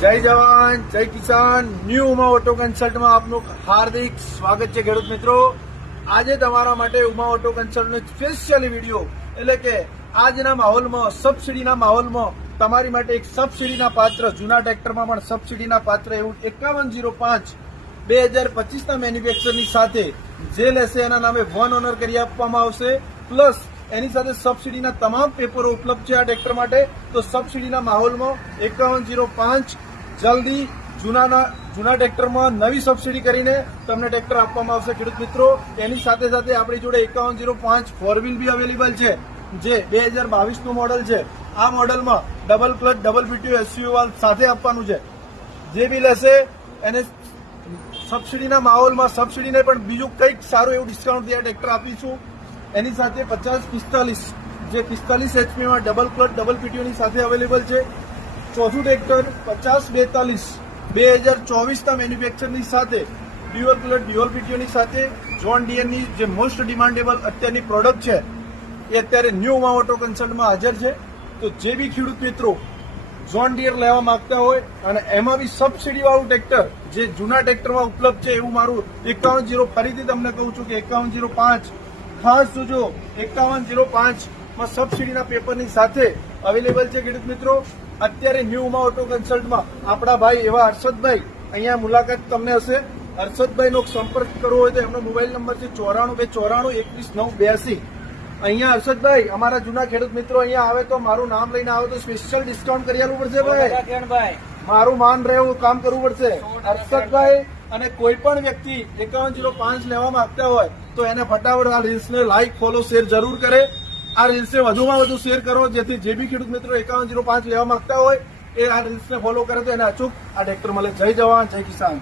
જય જવાન જય કિસાન new Uma auto કન્સલ્ટમાં આપનું હાર્દિક સ્વાગત છે ખેડૂત મિત્રો। આજે તમારા માટે ઉમા ઓટો કન્સલ્ટનો સ્પેશિયલી વિડીયો એટલે કે આજના માહોલમાં સબસિડીના માહોલમાં તમારી માટે એક સબસિડીના પાત્ર જૂના ટ્રેક્ટરમાં પણ સબસિડીના પાત્ર એવું 5105 2025ના મેન્યુફેક્ચરની સાથે જે લેશે એના નામે વન ઓનર કરી આપવામાં આવશે પ્લસ એની સાથે સબસિડીના તમામ પેપરો ઉપલબ્ધ છે આ ટ્રેક્ટર માટે। તો સબસિડીના માહોલમાં 5105 જલ્દી જૂના ટ્રેક્ટરમાં નવી સબસિડી કરીને તમને ટ્રેક્ટર આપવામાં આવશે ખેડૂત મિત્રો। એની સાથે સાથે આપણી જોડે 5105 ફોર વ્હીલ બી અવેલેબલ છે જે 2022નું મોડલ છે। આ મોડલમાં double clutch double PTO SUV valve સાથે આપવાનું છે। જે બી લેશે એને સબસિડીના માહોલમાં સબસિડીને પણ બીજું કંઈક સારું એવું ડિસ્કાઉન્ટથી આ ટ્રેક્ટર આપીશું। એની સાથે 5045 જે 45 એચપીમાં ડબલ ક્લચ ડબલ પીટીઓની સાથે અવેલેબલ છે। ચોથું ટ્રેક્ટર 5042 2024ના મેન્યુફેક્ચરની સાથે ડ્યુઅલ ક્લચ ડ્યુઅલ પીટીઓની સાથે જોન ડીયરની જે મોસ્ટ ડિમાન્ડેબલ અત્યારની પ્રોડક્ટ છે એ અત્યારે ન્યૂ ઉમા ઓટો કન્સલ્ટમાં હાજર છે। તો જે બી ખેડૂત મિત્રો જોન ડીયર લેવા માંગતા હોય અને એમાં બી સબસિડી વાળું ટ્રેક્ટર જે જૂના ટ્રેક્ટરમાં ઉપલબ્ધ છે એવું મારું 5105 ફરીથી તમને કહું છું કે 5105 ખાસ જોજો 5105માં સબસિડીના પેપરની સાથે અવેલેબલ છે ખેડૂત મિત્રો। અત્યારે ન્યૂ ઉમા ઓટો કન્સલ્ટમાં આપણા ભાઈ એવા હર્ષદભાઈ અહીંયા મુલાકાત તમને હશે। હર્ષદભાઈનો સંપર્ક કરવો હોય તો એમનો મોબાઈલ નંબર છે 9424212982। અહીંયા હર્ષદભાઈ અમારા જૂના ખેડૂત મિત્રો અહીંયા આવે તો મારું નામ લઈને આવે તો સ્પેશિયલ ડિસ્કાઉન્ટ કરી આપવું પડશે ભાઈ, મારું માન રહે એવું કામ કરવું પડશે હર્ષદભાઈ। અને કોઈ પણ વ્યક્તિ 5105 લેવા માંગતા હોય તો એને ફટાફટ આ રીલ્સને લાઈક ફોલો શેર જરૂર કરે। આ રીલ્સને વધુમાં વધુ શેર કરો જેથી જે બી ખેડૂત મિત્રો 5105 લેવા માંગતા હોય એ આ રીલ્સને ફોલો કરે તો એને અચૂક આ ટ્રેક્ટર મળે। જય જવાન જય કિસાન।